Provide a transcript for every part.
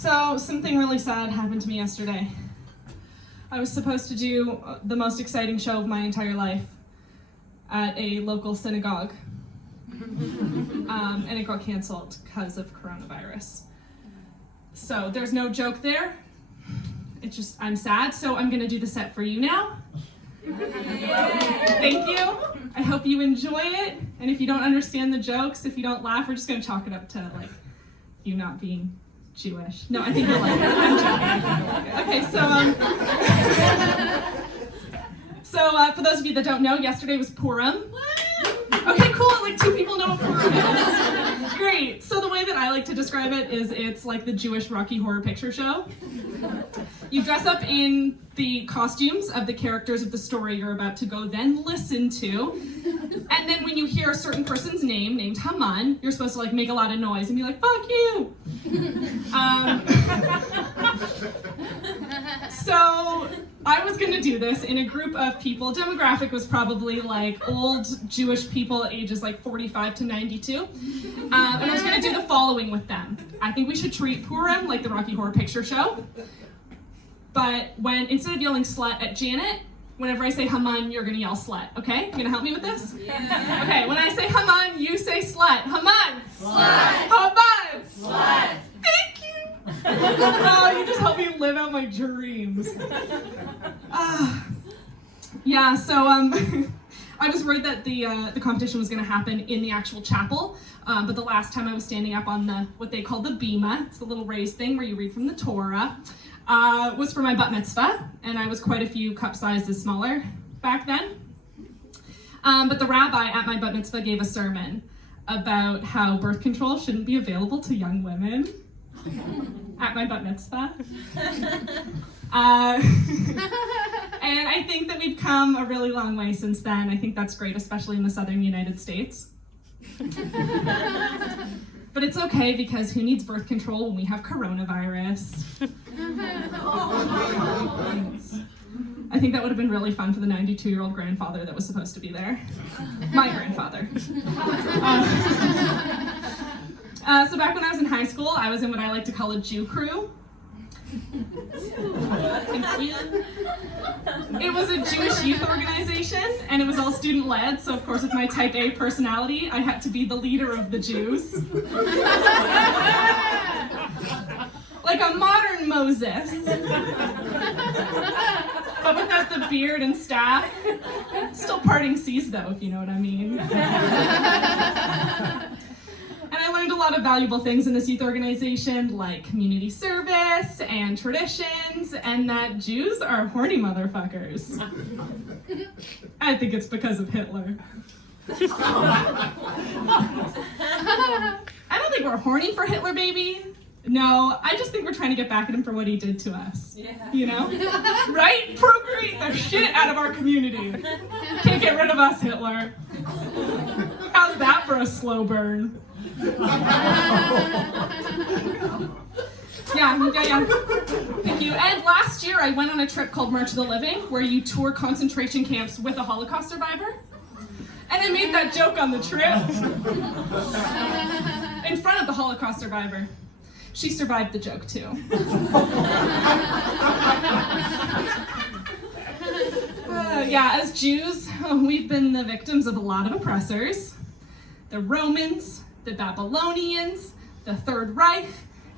So something really sad happened to me yesterday. I was supposed to do the most exciting show of my entire life at a local synagogue. And it got canceled because of coronavirus. So there's no joke there. It's just, I'm sad, so I'm gonna do the set for you now. Thank you. I hope you enjoy it. And if you don't understand the jokes, if you don't laugh, we're just gonna chalk it up to like you not being Jewish. No, I think you'll like it. I'm joking. Okay, so for those of you that don't know, yesterday was Purim. Okay, cool. Like 2 people know what Purim is. Great. So the way that I like to describe it is it's like the Jewish Rocky Horror Picture Show. You dress up in the costumes of the characters of the story you're about to go then listen to. And then when you hear a certain person's name, named Haman, you're supposed to like make a lot of noise and be like, fuck you. So I was gonna do this in a group of people. Demographic was probably like old Jewish people ages like 45 to 92. And I was gonna do the following with them. I think we should treat Purim like the Rocky Horror Picture Show. But instead of yelling slut at Janet, whenever I say Haman, you're gonna yell slut, okay? You gonna help me with this? Yeah. Okay, when I say Haman, you say slut. Haman! Slut! Haman! Slut! Thank you! Oh, you just helped me live out my dreams. Yeah, so I was worried that the competition was gonna happen in the actual chapel, but the last time I was standing up on what they call the bima, it's the little raised thing where you read from the Torah, was for my bat mitzvah, and I was quite a few cup sizes smaller back then. But the rabbi at my bat mitzvah gave a sermon about how birth control shouldn't be available to young women at my bat mitzvah. And I think that we've come a really long way since then. I think that's great, especially in the southern United States. But it's okay, because who needs birth control when we have coronavirus? I think that would have been really fun for the 92-year-old grandfather that was supposed to be there. My grandfather. So back when I was in high school, I was in what I like to call a Jew crew. Thank you. It was a Jewish youth organization, and it was all student-led, so of course with my type A personality, I had to be the leader of the Jews. Like a modern Moses. But without the beard and staff. Still parting seas though, if you know what I mean. And I learned a lot of valuable things in this youth organization, like community service and traditions, and that Jews are horny motherfuckers. I think it's because of Hitler. I don't think we're horny for Hitler, baby. No, I just think we're trying to get back at him for what he did to us. Yeah. You know? Right? Procreate the shit out of our community. Can't get rid of us, Hitler. How's that for a slow burn? Yeah. Thank you. And last year I went on a trip called March of the Living, where you tour concentration camps with a Holocaust survivor. And I made that joke on the trip. In front of the Holocaust survivor. She survived the joke too. Yeah, as Jews, we've been the victims of a lot of oppressors. The Romans, the Babylonians, the Third Reich,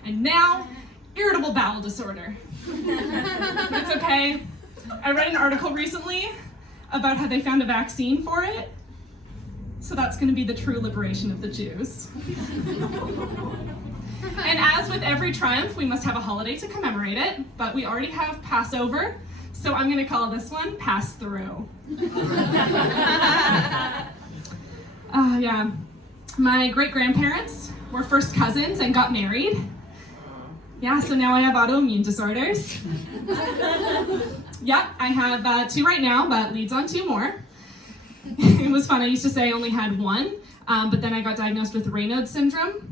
and now, irritable bowel disorder. It's okay. I read an article recently about how they found a vaccine for it. So that's going to be the true liberation of the Jews. And as with every triumph, we must have a holiday to commemorate it, but we already have Passover, so I'm going to call this one Pass Through. Yeah. My great-grandparents were first cousins and got married. Yeah, so now I have autoimmune disorders. Yeah, I have 2 right now, but leads on 2 more. It was fun. I used to say I only had 1, but then I got diagnosed with Raynaud's syndrome.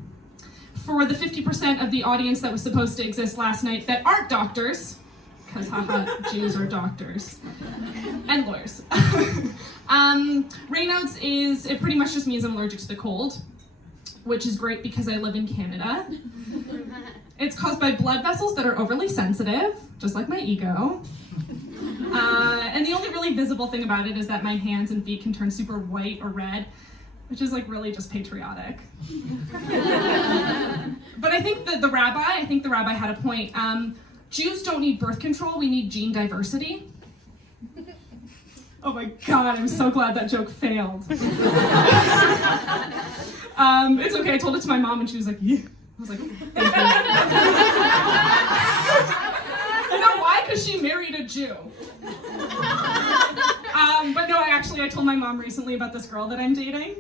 For the 50% of the audience that was supposed to exist last night that aren't doctors, because haha, Jews are doctors, and lawyers. Raynaud's it pretty much just means I'm allergic to the cold, which is great because I live in Canada. It's caused by blood vessels that are overly sensitive, just like my ego. And the only really visible thing about it is that my hands and feet can turn super white or red, which is like really just patriotic. But I think the rabbi had a point. Jews don't need birth control, we need gene diversity. Oh my God, I'm so glad that joke failed. It's okay, I told it to my mom and she was like, yeah. I was like, thank you. You know why? Because she married a Jew. But no, I told my mom recently about this girl that I'm dating,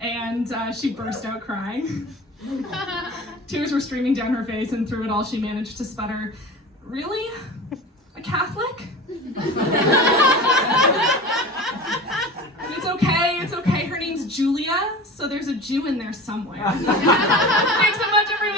and she burst out crying. Tears were streaming down her face, and through it all she managed to sputter, "Really? A Catholic?" It's okay, her name's Julia, so there's a Jew in there somewhere. Thanks so much, everyone.